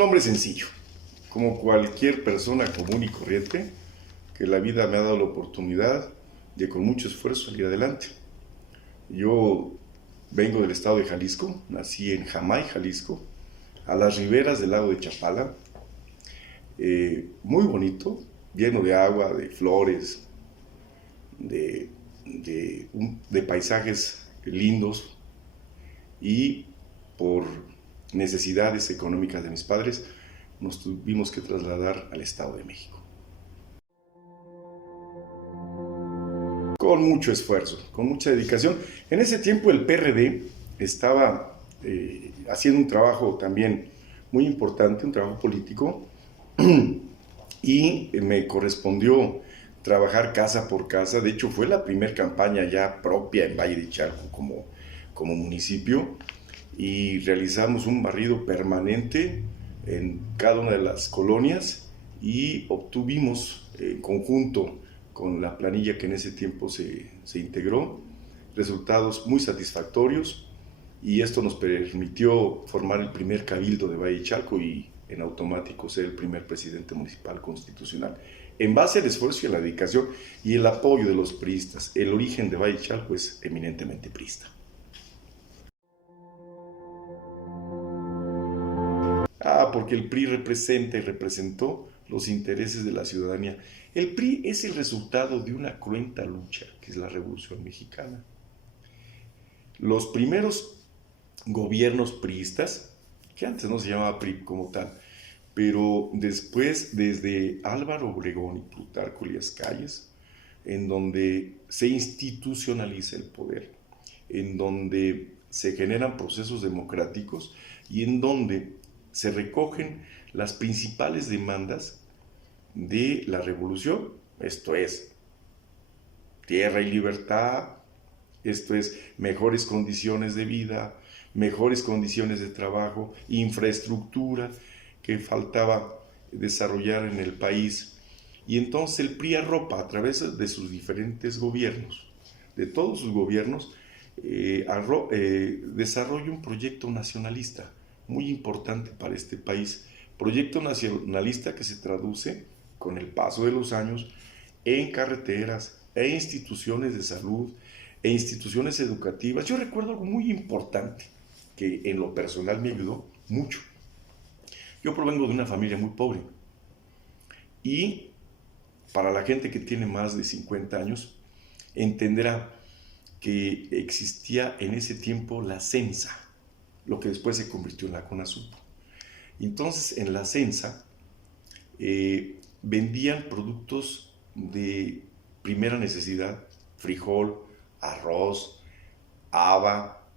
un hombre sencillo, como cualquier persona común y corriente, que la vida me ha dado la oportunidad de con mucho esfuerzo salir adelante. Yo vengo del estado de Jalisco, nací en Jamay, Jalisco, a las riberas del lago de Chapala, muy bonito, lleno de agua, de flores, de paisajes lindos, y por necesidades económicas de mis padres nos tuvimos que trasladar al Estado de México. Con mucho esfuerzo, con mucha dedicación. En ese tiempo el PRD estaba haciendo un trabajo también muy importante, un trabajo político, y me correspondió trabajar casa por casa. De hecho, fue la primera campaña ya propia en Valle de Chalco como municipio, y realizamos un barrido permanente en cada una de las colonias y obtuvimos en conjunto con la planilla que en ese tiempo se integró resultados muy satisfactorios, y esto nos permitió formar el primer cabildo de Valle de Chalco y en automático ser el primer presidente municipal constitucional. En base al esfuerzo y a la dedicación y el apoyo de los priistas, el origen de Valle de Chalco es eminentemente priista. Porque el PRI representa y representó los intereses de la ciudadanía. El PRI es el resultado de una cruenta lucha, que es la Revolución Mexicana. Los primeros gobiernos priistas, que antes no se llamaba PRI como tal, pero después, desde Álvaro Obregón y Plutarco Elías Calles, en donde se institucionaliza el poder, en donde se generan procesos democráticos y en donde se recogen las principales demandas de la revolución. Esto es tierra y libertad, esto es mejores condiciones de vida, mejores condiciones de trabajo, infraestructura que faltaba desarrollar en el país. Y entonces el PRI arropa a través de sus diferentes gobiernos, de todos sus gobiernos, desarrolla un proyecto nacionalista muy importante para este país. Proyecto nacionalista que se traduce con el paso de los años en carreteras e instituciones de salud e instituciones educativas. Yo recuerdo algo muy importante que en lo personal me ayudó mucho. Yo provengo de una familia muy pobre, y para la gente que tiene más de 50 años entenderá que existía en ese tiempo la CENSA, lo que después se convirtió en la CONASUPO. Entonces, en la CENSA vendían productos de primera necesidad: frijol, arroz, haba,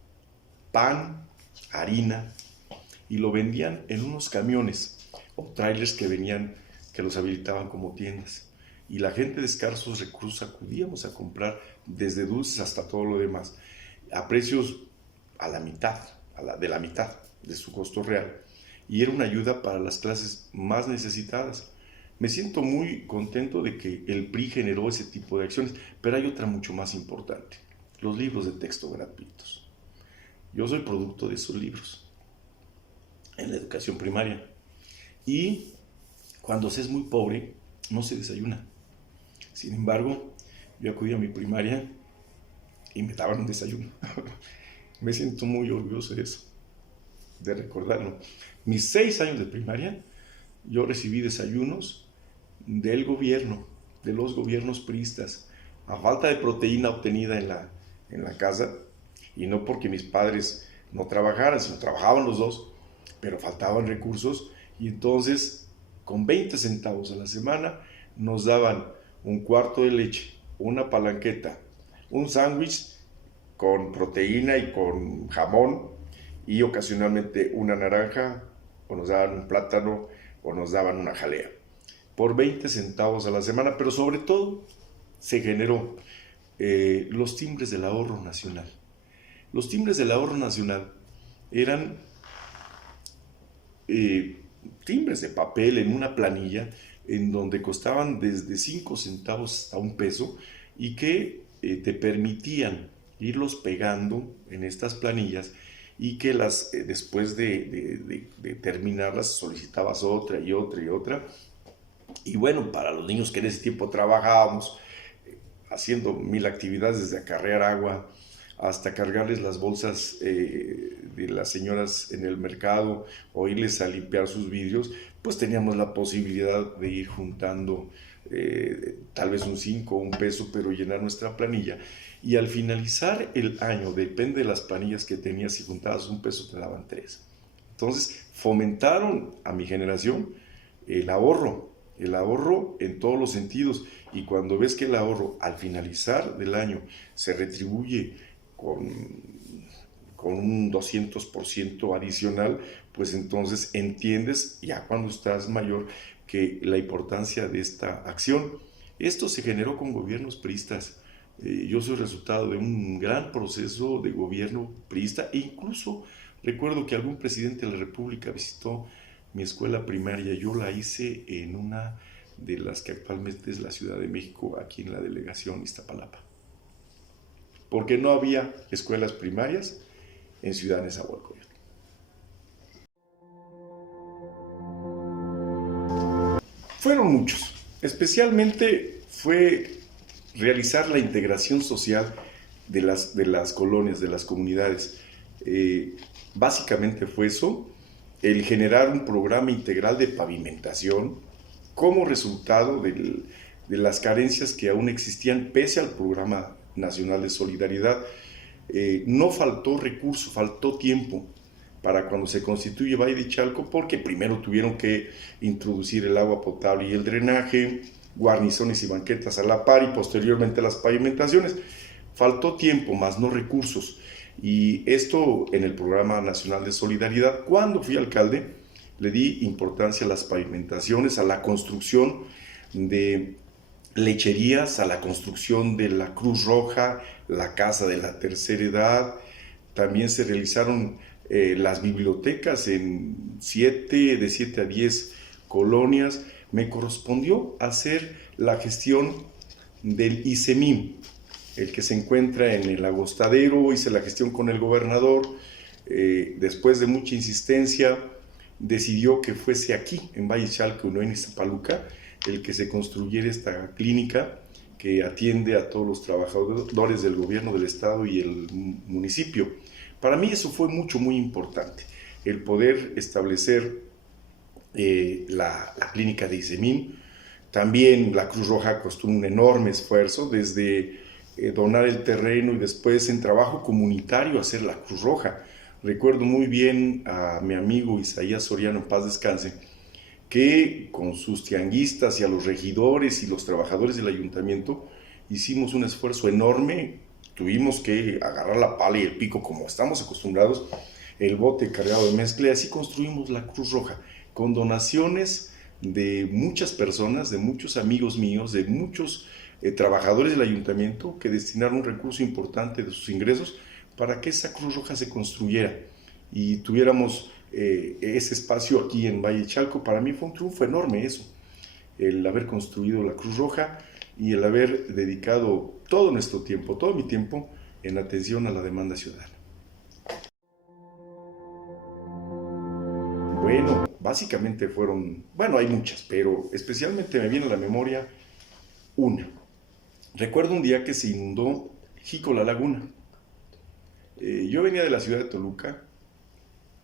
pan, harina, y lo vendían en unos camiones o trailers que los habilitaban como tiendas. Y la gente de escasos recursos acudíamos a comprar desde dulces hasta todo lo demás, a precios a la mitad, de la mitad de su costo real. Y era una ayuda para las clases más necesitadas. Me siento muy contento de que el PRI generó ese tipo de acciones, pero hay otra mucho más importante: los libros de texto gratuitos. Yo soy producto de esos libros en la educación primaria, y cuando se es muy pobre no se desayuna. Sin embargo, yo acudí a mi primaria y me daban un desayuno. Me siento muy orgulloso de eso, de recordarlo. Mis 6 años de primaria, yo recibí desayunos del gobierno, de los gobiernos priistas, a falta de proteína obtenida en la casa, y no porque mis padres no trabajaran, sino trabajaban los dos, pero faltaban recursos, y entonces con 20 centavos a la semana nos daban un cuarto de leche, una palanqueta, un sándwich con proteína y con jamón, y ocasionalmente una naranja, o nos daban un plátano, o nos daban una jalea, por 20 centavos a la semana. Pero sobre todo se generó los timbres del ahorro nacional. Los timbres del ahorro nacional eran timbres de papel en una planilla, en donde costaban desde 5 centavos hasta $1, y que te permitían irlos pegando en estas planillas y que después de terminarlas solicitabas otra y otra y otra. Y bueno, para los niños que en ese tiempo trabajábamos, haciendo mil actividades, desde acarrear agua hasta cargarles las bolsas de las señoras en el mercado o irles a limpiar sus vidrios, pues teníamos la posibilidad de ir juntando tal vez un 5 o un peso, pero llenar nuestra planilla. Y al finalizar el año, depende de las planillas que tenías, si juntabas un peso te daban 3. Entonces fomentaron a mi generación el ahorro en todos los sentidos. Y cuando ves que el ahorro al finalizar del año se retribuye con un 200% adicional, pues entonces entiendes ya cuando estás mayor que la importancia de esta acción. Esto se generó con gobiernos priistas. Yo soy resultado de un gran proceso de gobierno priista e incluso recuerdo que algún presidente de la República visitó mi escuela primaria. Yo la hice en una de las que actualmente es la Ciudad de México, aquí en la delegación Iztapalapa, porque no había escuelas primarias en Ciudad Nezahualcóyotl. Fueron muchos, especialmente fue realizar la integración social de las colonias, de las comunidades. Básicamente fue eso, el generar un programa integral de pavimentación como resultado de las carencias que aún existían pese al Programa Nacional de Solidaridad. No faltó recurso, faltó tiempo para cuando se constituye Valle de Chalco, porque primero tuvieron que introducir el agua potable y el drenaje, guarnizones y banquetas a la par y posteriormente las pavimentaciones. Faltó tiempo, más no recursos. Y esto en el Programa Nacional de Solidaridad. Cuando fui alcalde, le di importancia a las pavimentaciones, a la construcción de lecherías, a la construcción de la Cruz Roja, la Casa de la Tercera Edad. También se realizaron las bibliotecas en de 7 a 10 colonias. Me correspondió hacer la gestión del ICEMIM, el que se encuentra en el Agostadero. Hice la gestión con el gobernador. Después de mucha insistencia, decidió que fuese aquí, en Valle Chalco, no en Iztapaluca, el que se construyera esta clínica que atiende a todos los trabajadores del gobierno del estado y el municipio. Para mí eso fue muy importante, el poder establecer la clínica de ICEMIM. También la Cruz Roja costó un enorme esfuerzo, desde donar el terreno y después en trabajo comunitario hacer la Cruz Roja. Recuerdo muy bien a mi amigo Isaías Soriano, en paz descanse, que con sus tianguistas y a los regidores y los trabajadores del ayuntamiento hicimos un esfuerzo enorme. Tuvimos que agarrar la pala y el pico como estamos acostumbrados, el bote cargado de mezcla, y así construimos la Cruz Roja, con donaciones de muchas personas, de muchos amigos míos, de muchos trabajadores del ayuntamiento que destinaron un recurso importante de sus ingresos para que esa Cruz Roja se construyera y tuviéramos ese espacio aquí en Valle Chalco. Para mí fue un triunfo enorme eso, el haber construido la Cruz Roja y el haber dedicado todo nuestro tiempo, todo mi tiempo, en atención a la demanda ciudadana. Bueno, básicamente fueron, hay muchas, pero especialmente me viene a la memoria una. Recuerdo un día que se inundó Jico la Laguna. Yo venía de la ciudad de Toluca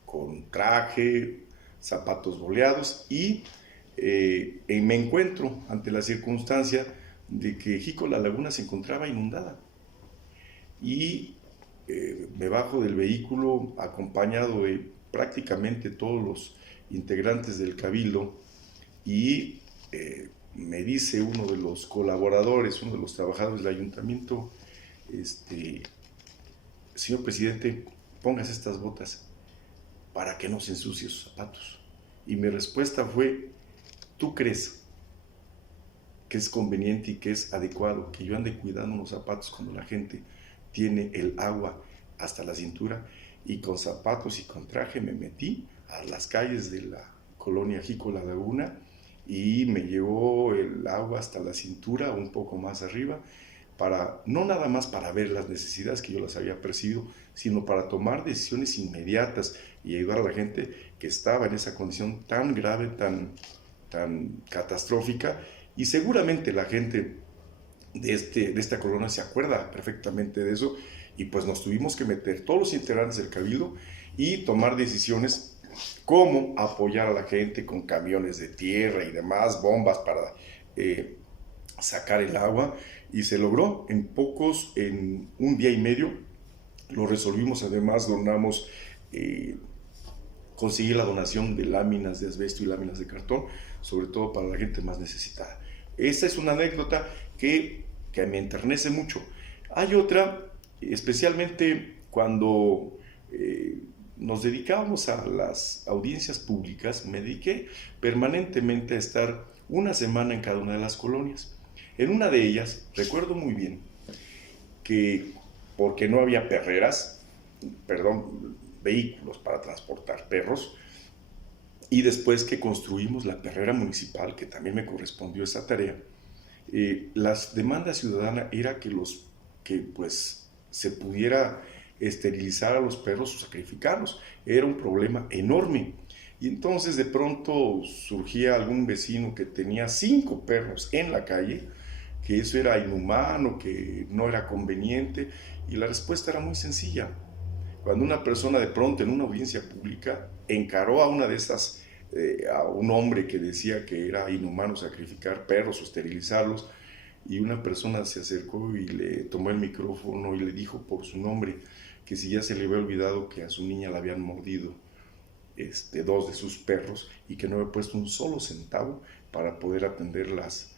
con traje, zapatos boleados y me encuentro ante la circunstancia de que Jico la Laguna se encontraba inundada. Y me bajo del vehículo acompañado de prácticamente todos los integrantes del Cabildo y me dice uno de los colaboradores, uno de los trabajadores del ayuntamiento, señor presidente, póngase estas botas para que no se ensucie sus zapatos. Y mi respuesta fue, ¿tú crees que es conveniente y que es adecuado que yo ande cuidando unos zapatos cuando la gente tiene el agua hasta la cintura? Y con zapatos y con traje me metí a las calles de la colonia Jico la Laguna y me llegó el agua hasta la cintura, un poco más arriba. para, no nada más para ver las necesidades que yo las había percibido, sino para tomar decisiones inmediatas y ayudar a la gente que estaba en esa condición tan grave, tan catastrófica. Y seguramente la gente de esta colonia se acuerda perfectamente de eso, y pues nos tuvimos que meter todos los integrantes del Cabildo y tomar decisiones como apoyar a la gente con camiones de tierra y demás, bombas para sacar el agua, y se logró en un día y medio, lo resolvimos. Además donamos, conseguí la donación de láminas de asbesto y láminas de cartón, sobre todo para la gente más necesitada. Esta es una anécdota que me enternece mucho. Hay otra, especialmente cuando nos dedicábamos a las audiencias públicas, me dediqué permanentemente a estar una semana en cada una de las colonias. En una de ellas, recuerdo muy bien que, porque no había vehículos para transportar perros, y después que construimos la perrera municipal, que también me correspondió esa tarea, las demandas ciudadanas era que pues se pudiera esterilizar a los perros o sacrificarlos. Era un problema enorme. Y entonces de pronto surgía algún vecino que tenía 5 perros en la calle, que eso era inhumano, que no era conveniente, y la respuesta era muy sencilla. Cuando una persona de pronto en una audiencia pública encaró a a un hombre que decía que era inhumano sacrificar perros o esterilizarlos, y una persona se acercó y le tomó el micrófono y le dijo por su nombre que si ya se le había olvidado que a su niña la habían mordido 2 de sus perros, y que no había puesto un solo centavo para poder atender las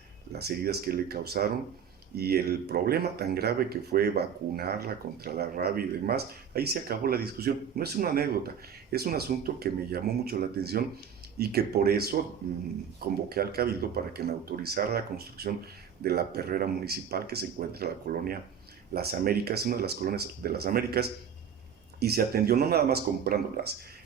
heridas que le causaron, y el problema tan grave que fue vacunarla contra la rabia y demás. Ahí se acabó la discusión. No es una anécdota, es un asunto que me llamó mucho la atención, y que por eso convoqué al Cabildo para que me autorizara la construcción de la perrera municipal, que se encuentra en la colonia Las Américas, una de las colonias de Las Américas, y se atendió no nada más comprando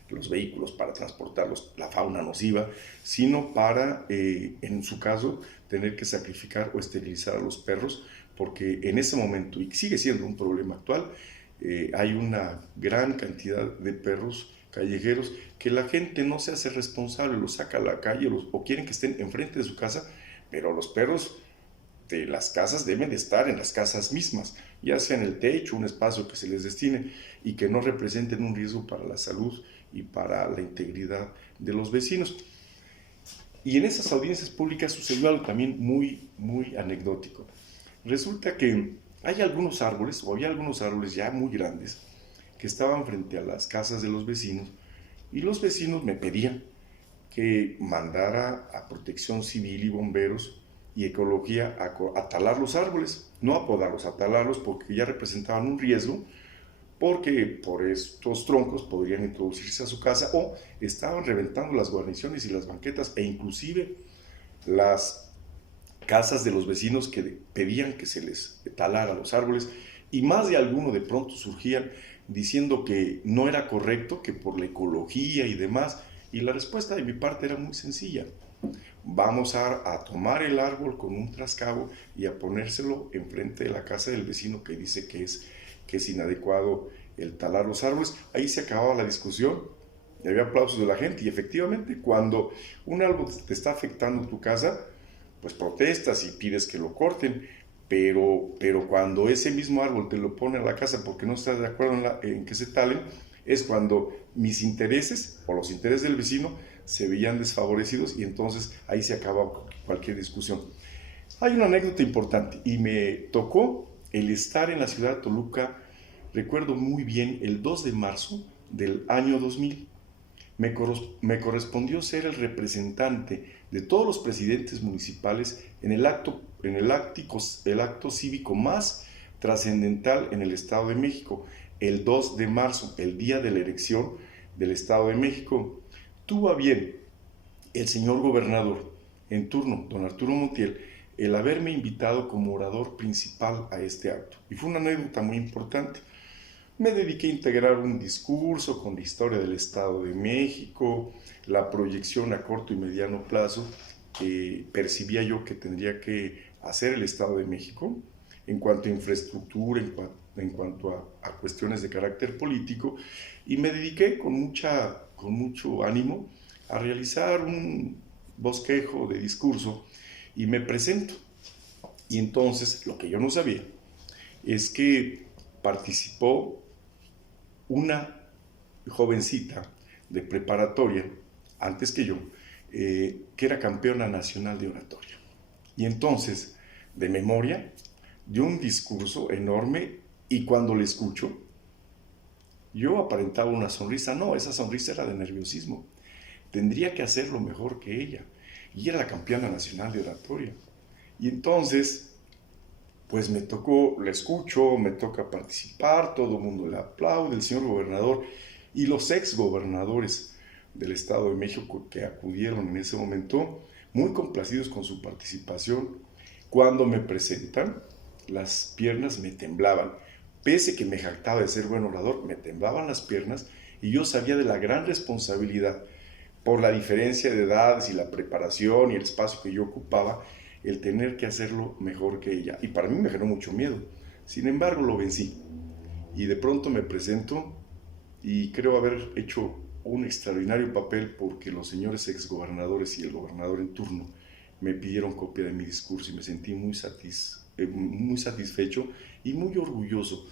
los vehículos para transportarlos, la fauna nociva, sino para, en su caso, tener que sacrificar o esterilizar a los perros, porque en ese momento, y sigue siendo un problema actual, hay una gran cantidad de perros callejeros que la gente no se hace responsable, los saca a la calle o quieren que estén enfrente de su casa, pero los perros de las casas deben de estar en las casas mismas, ya sea en el techo, un espacio que se les destine, y que no representen un riesgo para la salud y para la integridad de los vecinos. Y en esas audiencias públicas sucedió algo también muy, muy anecdótico. Resulta que había algunos árboles ya muy grandes que estaban frente a las casas de los vecinos, y los vecinos me pedían que mandara a Protección Civil y bomberos y Ecología a talar los árboles, no a podarlos, a talarlos, porque ya representaban un riesgo, porque por estos troncos podrían introducirse a su casa, o estaban reventando las guarniciones y las banquetas, e inclusive las casas de los vecinos que pedían que se les talara los árboles. Y más de alguno de pronto surgían diciendo que no era correcto, que por la ecología y demás. Y la respuesta de mi parte era muy sencilla: vamos a tomar el árbol con un trascabo y a ponérselo enfrente de la casa del vecino que dice que es inadecuado el talar los árboles. Ahí se acababa la discusión, y había aplausos de la gente. Y efectivamente, cuando un árbol te está afectando tu casa, pues protestas y pides que lo corten, pero cuando ese mismo árbol te lo pone a la casa porque no estás de acuerdo en que se talen, es cuando mis intereses o los intereses del vecino se veían desfavorecidos, y entonces ahí se acaba cualquier discusión. Hay una anécdota importante, y me tocó el estar en la ciudad de Toluca, recuerdo muy bien, el 2 de marzo del año 2000. Me correspondió ser el representante de todos los presidentes municipales en el acto cívico más trascendental en el Estado de México. El 2 de marzo, el día de la elección del Estado de México, tuvo a bien el señor gobernador en turno, don Arturo Montiel, el haberme invitado como orador principal a este acto. Y fue una anécdota muy importante. Me dediqué a integrar un discurso con la historia del Estado de México, la proyección a corto y mediano plazo que percibía yo que tendría que hacer el Estado de México, en cuanto a infraestructura, en cuanto a cuestiones de carácter político, y me dediqué con mucho ánimo a realizar un bosquejo de discurso y me presento. Y entonces lo que yo no sabía es que participó una jovencita de preparatoria, antes que yo, que era campeona nacional de oratoria. Y entonces, de memoria, dio un discurso enorme y cuando le escucho, yo aparentaba una sonrisa. No, esa sonrisa era de nerviosismo. Tendría que hacerlo mejor que ella. Y era la campeona nacional de oratoria. Y entonces, pues me tocó, la escucho, me toca participar, todo el mundo le aplaude, el señor gobernador y los ex gobernadores del Estado de México que acudieron en ese momento, muy complacidos con su participación. Cuando me presentan, las piernas me temblaban. Pese que me jactaba de ser buen orador, me temblaban las piernas y yo sabía de la gran responsabilidad por la diferencia de edades y la preparación y el espacio que yo ocupaba, el tener que hacerlo mejor que ella. Y para mí me generó mucho miedo. Sin embargo, lo vencí. Y de pronto me presento y creo haber hecho un extraordinario papel porque los señores exgobernadores y el gobernador en turno me pidieron copia de mi discurso y me sentí muy satisfecho y muy orgulloso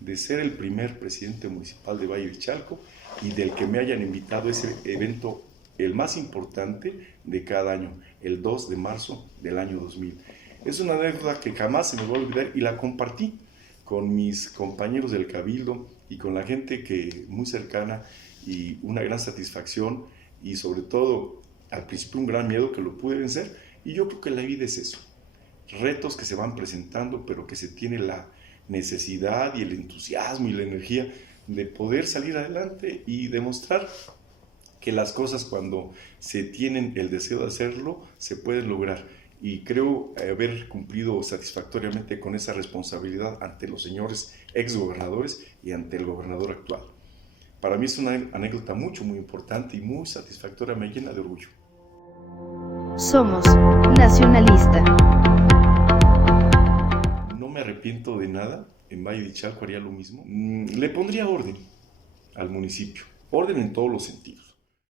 de ser el primer presidente municipal de Valle de Chalco y del que me hayan invitado a ese evento, el más importante de cada año, el 2 de marzo del año 2000. Es una anécdota que jamás se me va a olvidar y la compartí con mis compañeros del Cabildo y con la gente que muy cercana, y una gran satisfacción y sobre todo al principio un gran miedo que lo pude vencer. Y yo creo que la vida es eso, retos que se van presentando pero que se tiene la necesidad y el entusiasmo y la energía de poder salir adelante y demostrar que las cosas, cuando se tienen el deseo de hacerlo, se pueden lograr. Y creo haber cumplido satisfactoriamente con esa responsabilidad ante los señores exgobernadores y ante el gobernador actual. Para mí es una anécdota muy importante y muy satisfactoria, me llena de orgullo. Somos Nacionalista. No me arrepiento de nada, en Valle de Chalco haría lo mismo. Le pondría orden al municipio, orden en todos los sentidos.